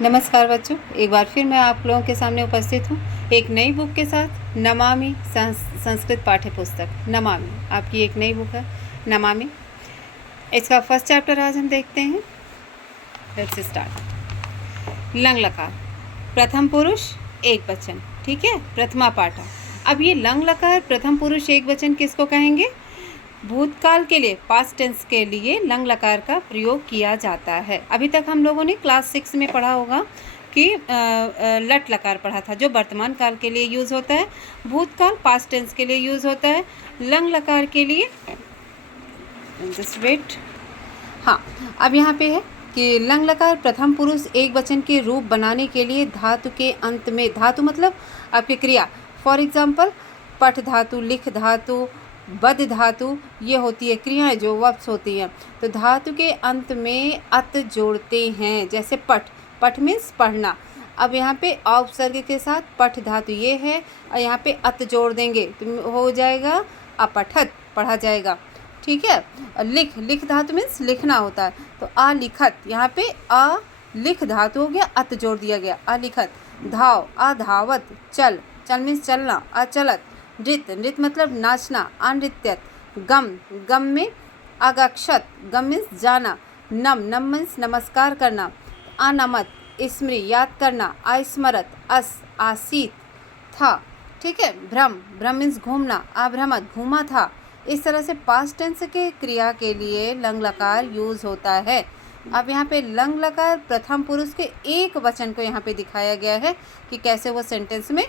नमस्कार बच्चों, एक बार फिर मैं आप लोगों के सामने उपस्थित हूँ एक नई बुक के साथ। नमामि संस्कृत पाठ्य पुस्तक नमामि आपकी एक नई बुक है नमामि। इसका फर्स्ट चैप्टर आज हम देखते हैं। Let's start. लंग लकार प्रथम पुरुष एक वचन, ठीक है, प्रथमा पाठा। अब ये लंग लकार प्रथम पुरुष एक वचन किसको कहेंगे? भूतकाल के लिए, पास्ट टेंस के लिए लंग लकार का प्रयोग किया जाता है। अभी तक हम लोगों ने क्लास 6 में पढ़ा होगा कि लट लकार पढ़ा था, जो वर्तमान काल के लिए यूज़ होता है। भूतकाल पास्ट टेंस के लिए यूज़ होता है। लंग लकार के लिए जस्ट वेट। हाँ, अब यहाँ पे है कि लंग लकार प्रथम पुरुष एक वचन के रूप बनाने के लिए धातु के अंत में, धातु मतलब आपकी क्रिया, फॉर एग्जाम्पल पठ धातु, लिख धातु, बद धातु, ये होती है क्रियाएं जो वर्ब्स होती हैं। तो धातु के अंत में अत जोड़ते हैं, जैसे पठ, पठ मीन्स पढ़ना। अब यहाँ पे उपसर्ग के साथ पठ धातु ये है और यहाँ पे अत जोड़ देंगे तो हो जाएगा अपठत, पढ़ा जाएगा, ठीक है। लिख, लिख धातु मीन्स लिखना होता है, तो आ लिखत, यहाँ पे आ लिख धातु हो गया, अत जोड़ दिया गया, आ लिखत। धाव, आ धावत। चल, चल मीन्स चलना, अचलत। नृत्य, नृत्य मतलब नाचना, अनृत्यत। गम, गम में अगक्षत, गम मीन्स जाना। नम, नम मीन्स नमस्कार करना। अनमत, स्मृति याद करना, अस्मरत, अस आसीत था, ठीक है। भ्रम, भ्रम मीन्स घूमना, अभ्रमत घूमा था। इस तरह से पास्ट टेंस के क्रिया के लिए लंग लकार यूज होता है। अब यहाँ पे लंग लकार प्रथम पुरुष के एक वचन को यहाँ पे दिखाया गया है कि कैसे वो सेंटेंस में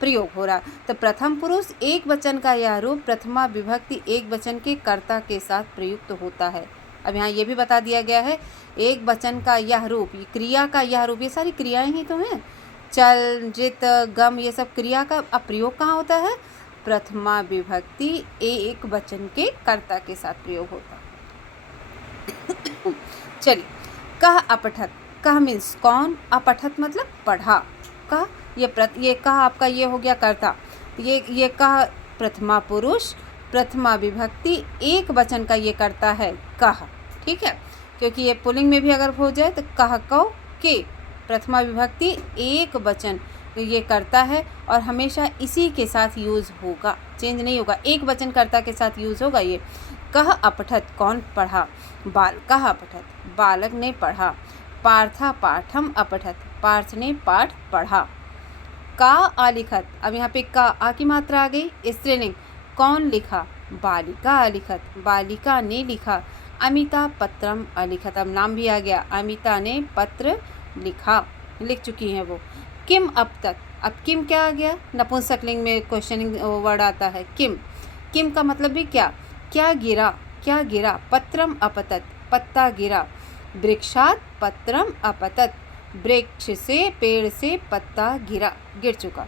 प्रयोग हो रहा। तो प्रथम पुरुष एक वचन का यह रूप प्रथमा विभक्ति एक वचन के कर्ता के साथ प्रयुक्त होता है। अब यहाँ ये भी बता दिया गया है, एक वचन का यह रूप, क्रिया का यह रूप, ये सारी क्रियाएं ही तो हैं। चल, नृत, गम, ये सब क्रिया का अब प्रयोग कहाँ होता है? प्रथमा विभक्ति एक वचन के कर्ता के साथ प्रयोग होता है। चलिए, कह अपठत, कह मीन्स कौन, अपठत मतलब पढ़ा। कह, ये कह आपका ये हो गया कर्ता, ये कह प्रथमा पुरुष प्रथमा विभक्ति एक वचन का ये करता है कह, ठीक है, क्योंकि ये पुल्लिंग में भी अगर हो जाए तो कह कौ के, प्रथमा विभक्ति एक वचन तो ये करता है और हमेशा इसी के साथ यूज़ होगा, चेंज नहीं होगा, एक वचन कर्ता के साथ यूज़ होगा ये। कह अपठत कौन पढ़ा, बाल, कह अपठत बालक ने पढ़ा। पार्था पाठम अपठत पार्थ ने पाठ पढ़ा। का आलिखत, अब यहाँ पे का आ की मात्रा आ गई, स्त्रीलिंग, कौन लिखा, बालिका आलिखत बालिका ने लिखा। अमिता पत्रम अलिखत, अब नाम भी आ गया, अमिता ने पत्र लिखा, लिख चुकी हैं वो। किम अब तक, अब किम क्या आ गया, नपुंसकलिंग में क्वेश्चनिंग वर्ड आता है किम। किम का मतलब भी क्या, क्या गिरा, क्या गिरा। पत्रम अपतत पत्ता गिरा। वृक्षात पत्रम अपतत वृक्ष से, पेड़ से पत्ता गिरा, गिर चुका।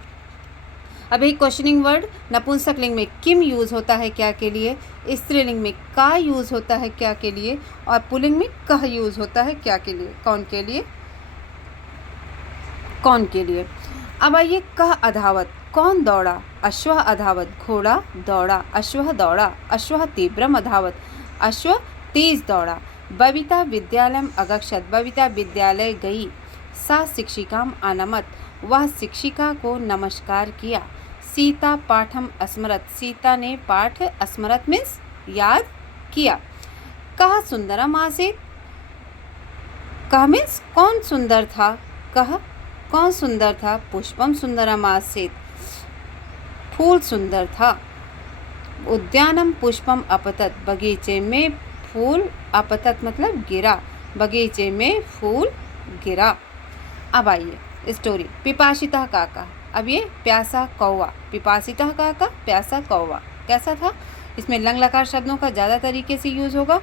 अब एक क्वेश्चनिंग वर्ड नपुंसकलिंग में किम यूज़ होता है क्या के लिए, स्त्रीलिंग में का यूज़ होता है क्या के लिए, और पुल्लिंग में कह यूज़ होता है क्या के लिए, कौन के लिए, कौन के लिए। अब आइए, कह अधावत कौन दौड़ा, अश्व अधावत घोड़ा दौड़ा, अश्व दौड़ा। अश्व तीव्रम अधावत अश्व तेज दौड़ा। बबीता विद्यालयम अगक्षत बबीता विद्यालय गई। सा शिक्षिकाम अनमत वह शिक्षिका को नमस्कार किया। सीता पाठम स्मरत सीता ने पाठ स्मरत मीन्स याद किया। कह सुंदरम आसीत, कह मीन्स कौन सुंदर था, कह कौन सुंदर था। पुष्पम सुंदरम आसीत फूल सुंदर था। उद्यानम पुष्पम अपतत बगीचे में फूल, अपतत मतलब गिरा, बगीचे में फूल गिरा। अब आइए स्टोरी। पिपासिता काका, अब ये प्यासा कौवा, पिपासिता काका प्यासा कौवा कैसा था। इसमें लंग लकार शब्दों का ज़्यादा तरीके से यूज़ होगा।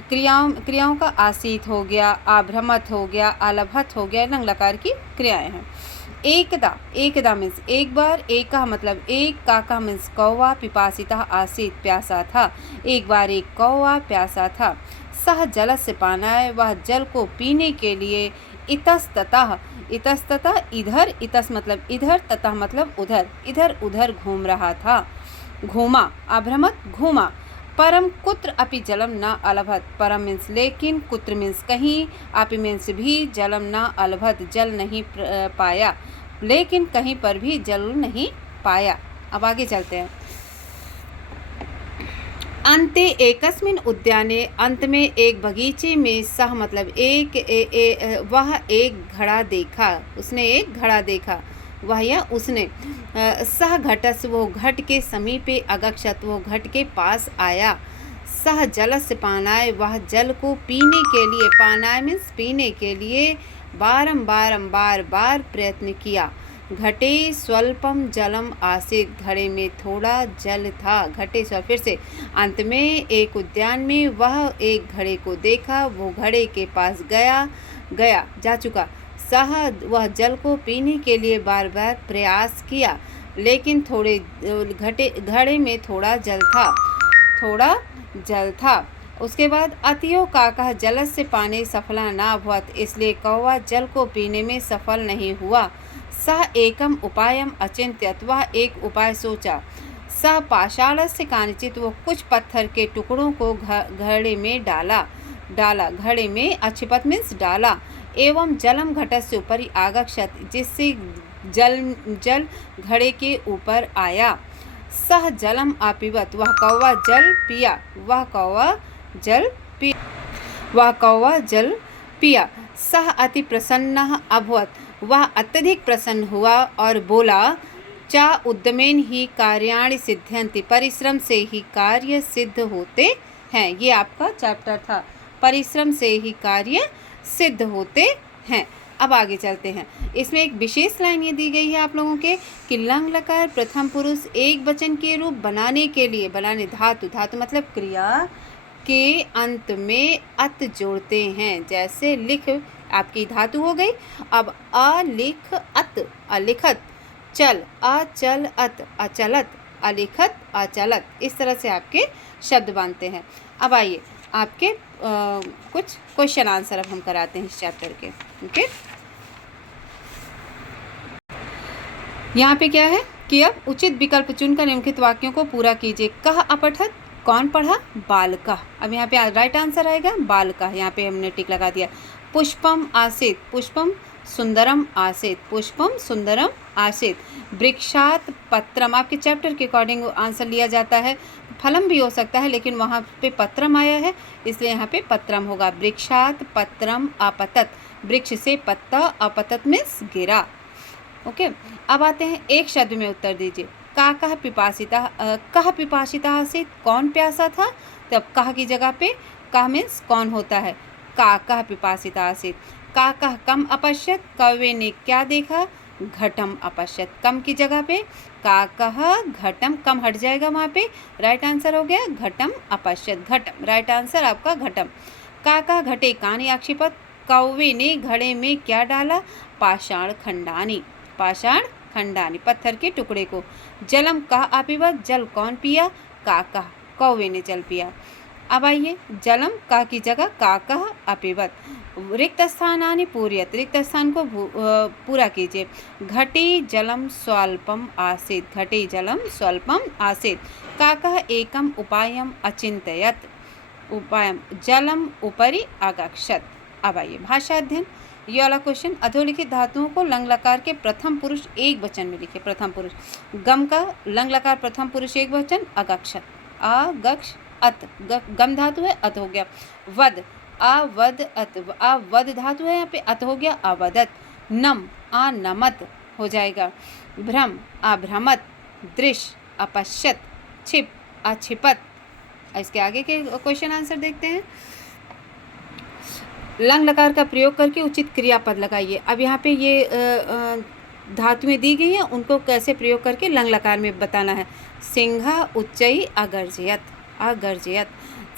क्रियाओं का आसीत हो गया, आभ्रमत हो गया, आलभत हो गया, लंग लकार की क्रियाएं हैं। एकदा, एकदा मीन्स एक बार, एक का मतलब एक, काका मीन्स कौवा, पिपासिता आसीत प्यासा था, एक बार एक कौवा प्यासा था। सह जल से पाना है वह जल को पीने के लिए। इतस्ततः, इतस्ततः इधर, इतस मतलब इधर, ततः मतलब उधर, इधर उधर घूम रहा था, घूमा, अभ्रमत घूमा। परम कुत्र अपि जलम न अलभत, परम मीन्स लेकिन, कुत्र मीन्स कहीं, अपि मीन्स भी, जलम न अलभत जल नहीं पाया, लेकिन कहीं पर भी जल नहीं पाया। अब आगे चलते हैं। अंते एकस्मिन उद्याने, अंत में एक बगीचे में, सह मतलब वह एक घड़ा देखा, उसने एक घड़ा देखा, वह या उसने, सह घटस वो घट के समीपे, अगक्षत वो घट के पास आया, सह जलस्य पानाय वह जल को पीने के लिए, पानाय मीन्स पीने के लिए, बार बार प्रयत्न किया। घटे स्वल्पम जलम आसीत, घड़े में थोड़ा जल था। घटे स्व फिर से, अंत में एक उद्यान में वह एक घड़े को देखा, वो घड़े के पास गया जा चुका, सह वह जल को पीने के लिए बार बार प्रयास किया, लेकिन घड़े में थोड़ा जल था। उसके बाद अतियो काकः जलस्य पाने सफला न भवत, इसलिए कौवा जल को पीने में सफल नहीं हुआ। सह एकम उपायम अचिंत्यत, वह एक उपाय सोचा। सह पाषाणस्य कांचित, वो कुछ पत्थर के टुकड़ों को घड़े में डाला, घड़े में अक्षिपत मीन्स डाला, एवं जलम घटस्य ऊपरी आगक्षत, जिससे जल घड़े के ऊपर आया। सह जलम आपिबत, वह कौवा जल पिया। सह अति प्रसन्न अभवत, वह अत्यधिक प्रसन्न हुआ और बोला, चा उद्यमेन ही कार्याणि सिद्ध्यन्ति, परिश्रम से ही कार्य सिद्ध होते हैं। ये आपका चैप्टर था, परिश्रम से ही कार्य सिद्ध होते हैं। अब आगे चलते हैं। इसमें एक विशेष लाइन ये दी गई है आप लोगों के कि लंग लकार प्रथम पुरुष एक वचन के रूप बनाने के लिए, बनाने धातु मतलब क्रिया के अंत में अत जोड़ते हैं। जैसे लिख आपकी धातु हो गई, अब अलिख अत, अलिखत, चल अचल अत, अचलत, अलिखत अचलत, इस तरह से आपके शब्द बनते हैं। अब आइए आपके कुछ क्वेश्चन आंसर अब हम कराते हैं इस चैप्टर के। ओके, यहाँ पे क्या है कि अब उचित विकल्प चुनकर निम्नलिखित वाक्यों को पूरा कीजिए। कह अपठत, कौन पढ़ा? बालका। अब यहाँ पे राइट आंसर आएगा बालका, यहाँ पे हमने टिक लगा दिया। पुष्पम आसीत, पुष्पम सुंदरम आसीत, पुष्पम सुंदरम आसीत। वृक्षात पत्रम, आपके चैप्टर के अकॉर्डिंग आंसर लिया जाता है, फलम भी हो सकता है, लेकिन वहाँ पे पत्रम आया है इसलिए यहाँ पे पत्रम होगा। वृक्षात पत्रम आपतत, वृक्ष से पत्ता, आपतत मीन्स गिरा। ओके, अब आते हैं एक शब्द में उत्तर दीजिए। कह पिपासिता, कह पिपासिता आसीत, कौन प्यासा था? तब कह की जगह पे कह मीन्स कौन होता है, कह पिपासिता आसीत। कह कम अपश्यत, कौवे ने क्या देखा? घटम अपश्यत, कम की जगह पे कह घटम, कम हट जाएगा वहाँ पे, राइट आंसर हो गया घटम अपश्यत, घटम, राइट आंसर आपका घटम। कह घटे कानि आक्षिपत, कौवे ने घड़े में क्या डाला? पाषाण खंडानी, पाषाण खंडानी, पत्थर के टुकड़े को। जलम कह आपिबत, जल कौन पिया? कह कौवे ने जल पिया। अब आइए जलम का की जगह कह अपिबत। रिक्त स्थानानि पूर्यत, रिक्त स्थान को पूरा कीजिए। घटी जलम स्वल्पम आसीत, घटी जलम स्वल्पम आसीत। कह एकम उपायम अचिंतयत, उपायम जलम उपरि आगक्षत। अब आइए भाषा अध्ययन। ये वाला क्वेश्चन, अधोलिखित धातुओं को लंग लकार के प्रथम पुरुष एक वचन में लिखे। प्रथम पुरुष, गम का लंग लकार प्रथम पुरुष एक वचन अगक्षत, अगक्ष अत, गम धातु है अत हो गया। वद, अवद अत, अवद धातु है यहाँ पे अत हो गया अवदत। नम, अनमत हो जाएगा। भ्रम, अभ्रमत। दृश्य, अपश्यत। छिप, अछिपत। इसके आगे के क्वेश्चन आंसर देखते हैं। लंग लकार का प्रयोग करके उचित क्रियापद लगाइए। अब यहाँ पे ये धातुएं दी गई हैं, उनको कैसे प्रयोग करके लंग लकार में बताना है। सिंह उच्चई अगर्जयत, अगर्जयत।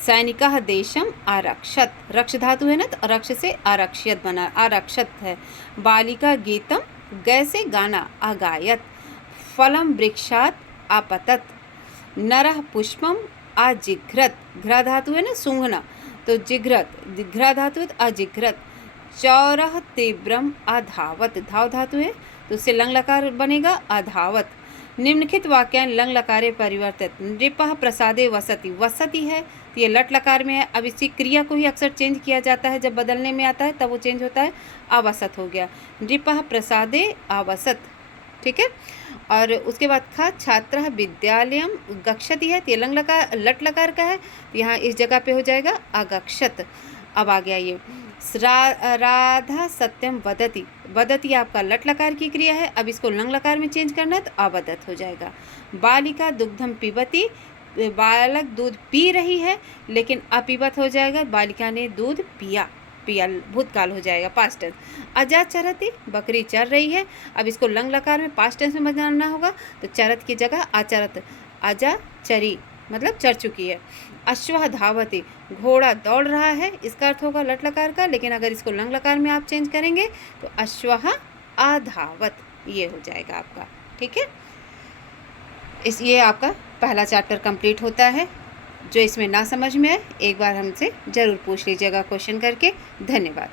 सैनिकः देशम आरक्षत, रक्ष धातु है ना, तो रक्ष से आरक्षित बना, आरक्षत है। बालिका गीतम, गै से गाना, अगायत। फलम वृक्षात आपतत। नरः पुष्पम अजिघ्रत, घ्रा धातु है ना सूंघना, तो जिघ्रत, घ्रा धातु है तो अजिघ्रत। चौरः तीव्रम अधावत, धाव धातु है तो उससे लंग लकार बनेगा अधावत। निम्नलिखित वाक्यांश लंग लकारे परिवर्तित। नृपः प्रसादे वसति, वसति है तो ये लट लकार में है। अब इसी क्रिया को ही अक्सर चेंज किया जाता है, जब बदलने में आता है तब वो चेंज होता है, अवसत हो गया। नृपः प्रसादे अवसत, ठीक है। और उसके बाद ख छात्रः विद्यालयम गच्छति है तो ये लंग लकार लट लकार का है, तो यहाँ इस जगह पे हो जाएगा अगच्छत। अब आ गया ये राधा सत्यम वदति, वदति आपका लट लकार की क्रिया है, अब इसको लंग लकार में चेंज करना है तो अवदत हो जाएगा। बालिका दुग्धम पिबती, बालक दूध पी रही है लेकिन अपिबत हो जाएगा, बालिका ने दूध पिया, पिया भूतकाल हो जाएगा, पास्ट टेंस। अजा चरती, बकरी चर रही है, अब इसको लंग लकार में पास्ट टेंस में बदलना होगा तो चरत की जगह अचरत, अजा चरी मतलब चर चुकी है। अश्वः धावति, घोड़ा दौड़ रहा है, इसका अर्थ होगा लट लकार का, लेकिन अगर इसको लंग लकार में आप चेंज करेंगे तो अश्वः अधावत ये हो जाएगा आपका, ठीक है। ये आपका पहला चैप्टर कंप्लीट होता है। जो इसमें ना समझ में आए एक बार हमसे ज़रूर पूछ लीजिएगा क्वेश्चन करके। धन्यवाद।